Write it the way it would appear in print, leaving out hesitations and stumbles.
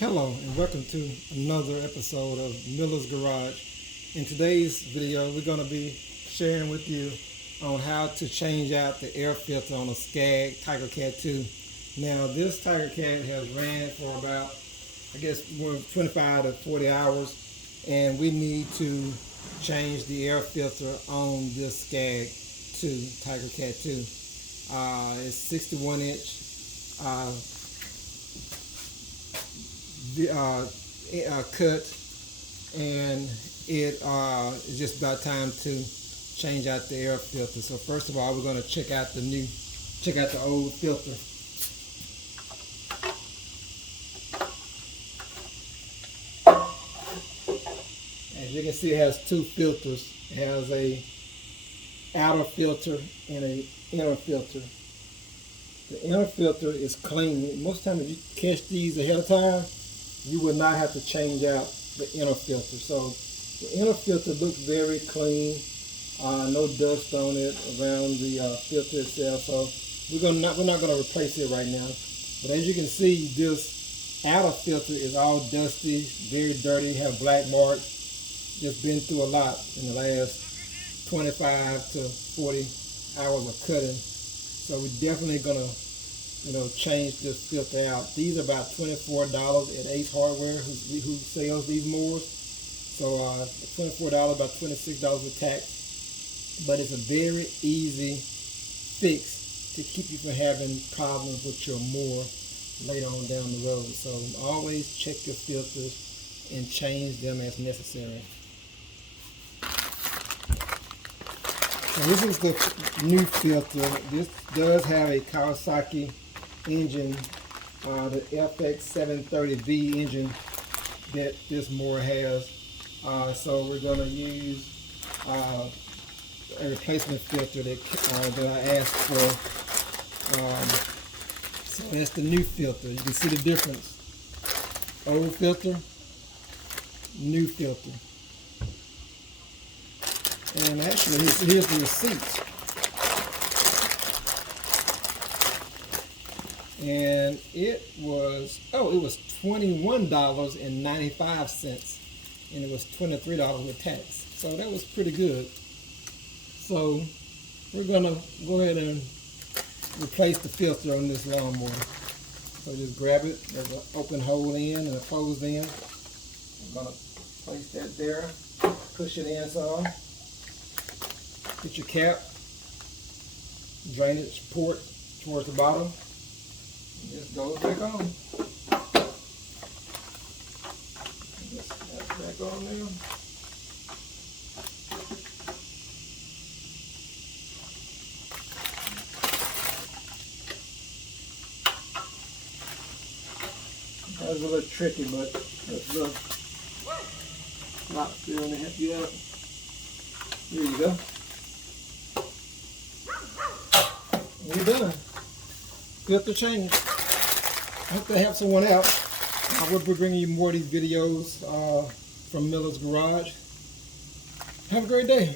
Hello and welcome to another episode of Miller's Garage. In today's video we're going to be sharing with you on how to change out the air filter on a Scag Tiger Cat 2. Now this Tiger Cat has ran for about 25 to 40 hours, and we need to change the air filter on this Scag 2 Tiger Cat 2. It's 61 inch cut, and it is just about time to change out the air filter. So first of all, we're going to check out the old filter. As you can see, it has two filters. It has a outer filter and a inner filter. The inner filter is clean. Most times if you catch these ahead of time, you will not have to change out the inner filter. So the inner filter looks very clean, no dust on it around the filter itself. So we're not going to replace it right now. But as you can see, this outer filter is all dusty, very dirty, have black marks. Just been through a lot in the last 25 to 40 hours of cutting. So we're definitely gonna change this filter out. These are about $24 at Ace Hardware, who sells these mowers. So $24, about $26 with tax. But it's a very easy fix to keep you from having problems with your mower later on down the road. So always check your filters and change them as necessary. Now this is the new filter. This does have a Kawasaki engine, the FX730V engine that this mower has. So we're going to use a replacement filter that I asked for. So that's the new filter. You can see the difference. Old filter, new filter. And actually, here's the receipt. And it was $21.95, and it was $23 with tax. So that was pretty good. So we're gonna go ahead and replace the filter on this lawnmower. So just grab it. There's an open hole in and a closed in. I'm gonna place that there. Push it in some. Get your cap, drainage port towards the bottom, and just goes back on. Just snap back on there. That was a little tricky, but that's a lot still to help you out. There you go. We're done. Filter change. I hope that helps someone out. I will be bringing you more of these videos from Miller's Garage. Have a great day.